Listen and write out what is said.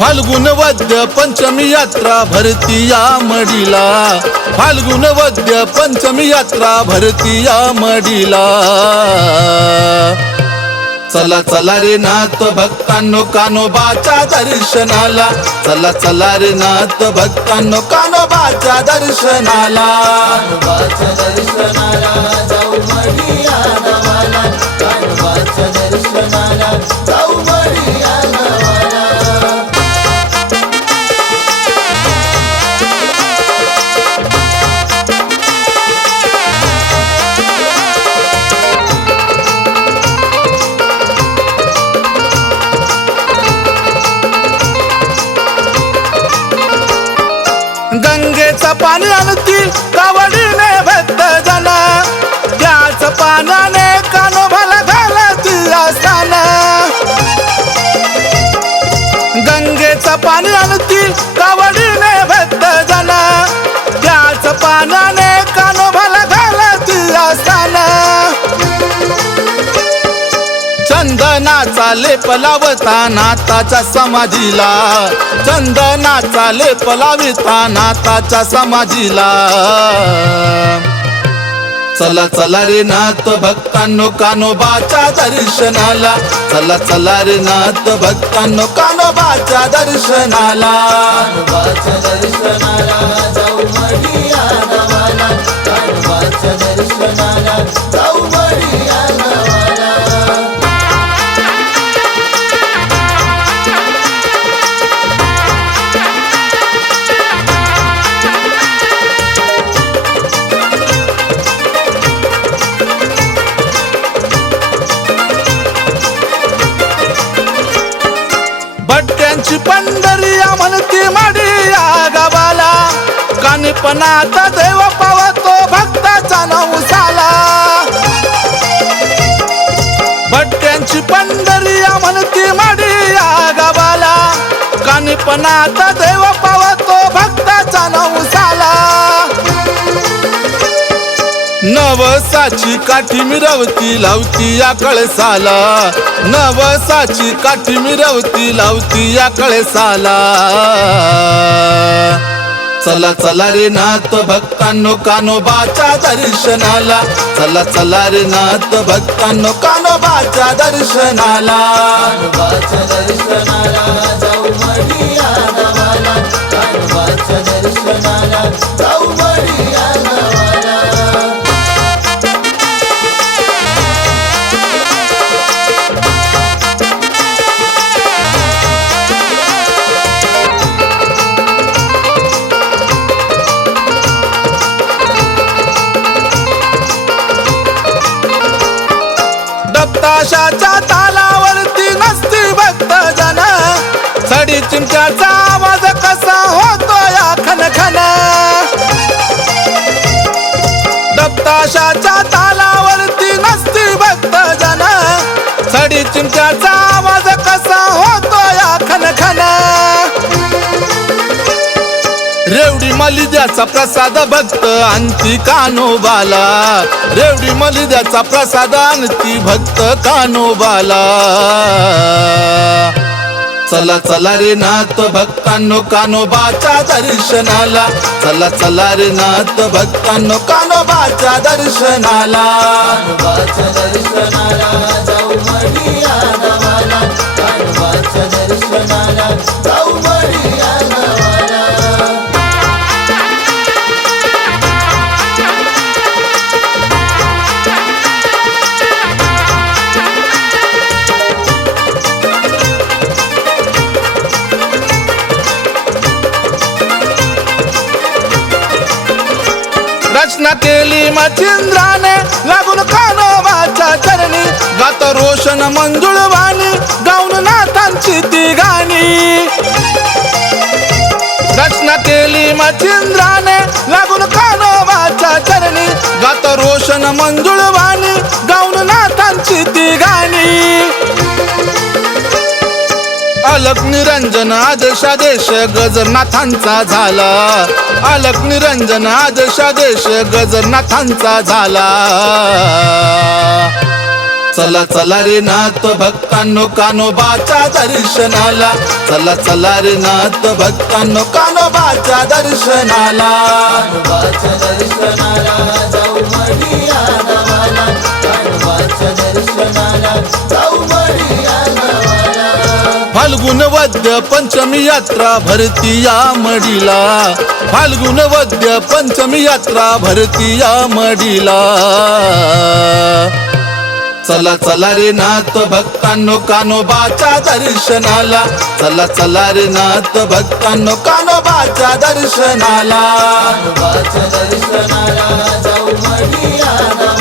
फाल्गुन वद्य पंचमी यात्रा भरती या मडीला, फाल्गुन वद्य पंचमी यात्रा भरती या मडीला। चला चला रे नाथ भक्तांनो कान्होबाच्या दर्शनाला, चला चला रे नाथ भक्तांनो कान्होबाच्या दर्शनाला। कान्होबाच्या दर्शनाला जाऊ मढी या गावाला, कान्होबाच्या दर्शनाला जाऊ मढी या गावाला। गंगेचं पाणी आणती कावडीने भक्त जन, त्याच पाण्याने कान्होबाला घालती असताना। गंगेचं पाणी आणती कावडीने भक्त जन, त्याच पाण्याने कान्होबाला घालती असताना। चंदनाचा लेप लावता नाथाच्या समाधीला, चंदनाचा लेप लाविता नाथाच्या समाधीला। चला चला रे नाथ भक्तांनो कान्होबाच्या दर्शनाला, चला चला रे नाथ भक्तांनो कान्होबाच्या दर्शनाला। कान्होबाच्या दर्शनाला जाऊ मढी या गावाला, कान्होबाच्या दर्शनाला जाऊ मढी या गावाला। भटक्यांची पंढरी म्हणती मढी या गावाला, कानिपनात देव पावतो भक्ताचा नवसाला। भटक्यांची पंढरी म्हणती मढी या गावाला, कानिपनात देव पावतो भक्ताचा नवसाला। नवसाची काठी मिरवती लावती या कळसाला, नवसाची काठी मिरवती लावती या कळसाला। चला चला रे नाथ भक्तांनो कान्होबाच्या दर्शनाला, चला चला रे नाथ भक्तांनो कान्होबाच्या दर्शनाला। कान्होबाच्या दर्शनाला जाऊ मढी या गावाला, कान्होबाच्या दर्शनाला जाऊ मढी या गावाला। दत्ताशाच्या तालावरती नसती भक्त जन, सडी चिमट्याचा आवाज कसा होतो या खनखन। दत्ताशाच्या तालावरती नसती भक्त जन, सडी चिमट्याचा आवाज कसा होतो या खनखन। रेवडी मलिद्याचा प्रसाद भक्त आणती कान्होबाला, रेवडी मलिद्याचा प्रसाद आणती भक्त कान्होबाला। चला चला रे नाथ भक्तांनो कान्होबाच्या दर्शनाला, चला चला रे नाथ भक्तांनो कान्होबाच्या दर्शनाला। कान्होबाच्या दर्शनाला जाऊ मढी या गावाला, कान्होबाच्या दर्शनाला जाऊ मढी या गावाला। रचना केली मच्छिंद्राने लागून कान्होबाच्या चरणी, गात रोशन मंजुळवाणी गाऊन नाथांची ती गाणी। रचना केली मच्छिंद्राने लागून कान्होबाच्या चरणी, गात रोशन मंजुळवाणी गाऊन नाथांची ती गाणी। अलक निरंजन आदेशादेश गजरनाथांचा झाला, अलक निरंजन आदेशादेश गजरनाथांचा झाला। चला चला रे नाथ भक्तांनो कानोबाच्या दर्शनाला, चला चला रे नाथ भक्तांनो कानोबाच्या दर्शनाला. कानोबाच्या दर्शनाला जाऊ मढिया गावाला, कानोबाच्या दर्शनाला जाऊ मढिया गावाला. फाल्गुन वद्य पंचमी यात्रा भरती या मडीला, फाल्गुन वद्य पंचमी यात्रा भरती या मडीला. चला चला रे नाथ भक्तांनो कानोबाच्या दर्शनाला, चला चला रे नाथ भक्तांनो कानोबाच्या दर्शनाला. कानोबाच्या दर्शनाला जाऊ मढिया गावाला.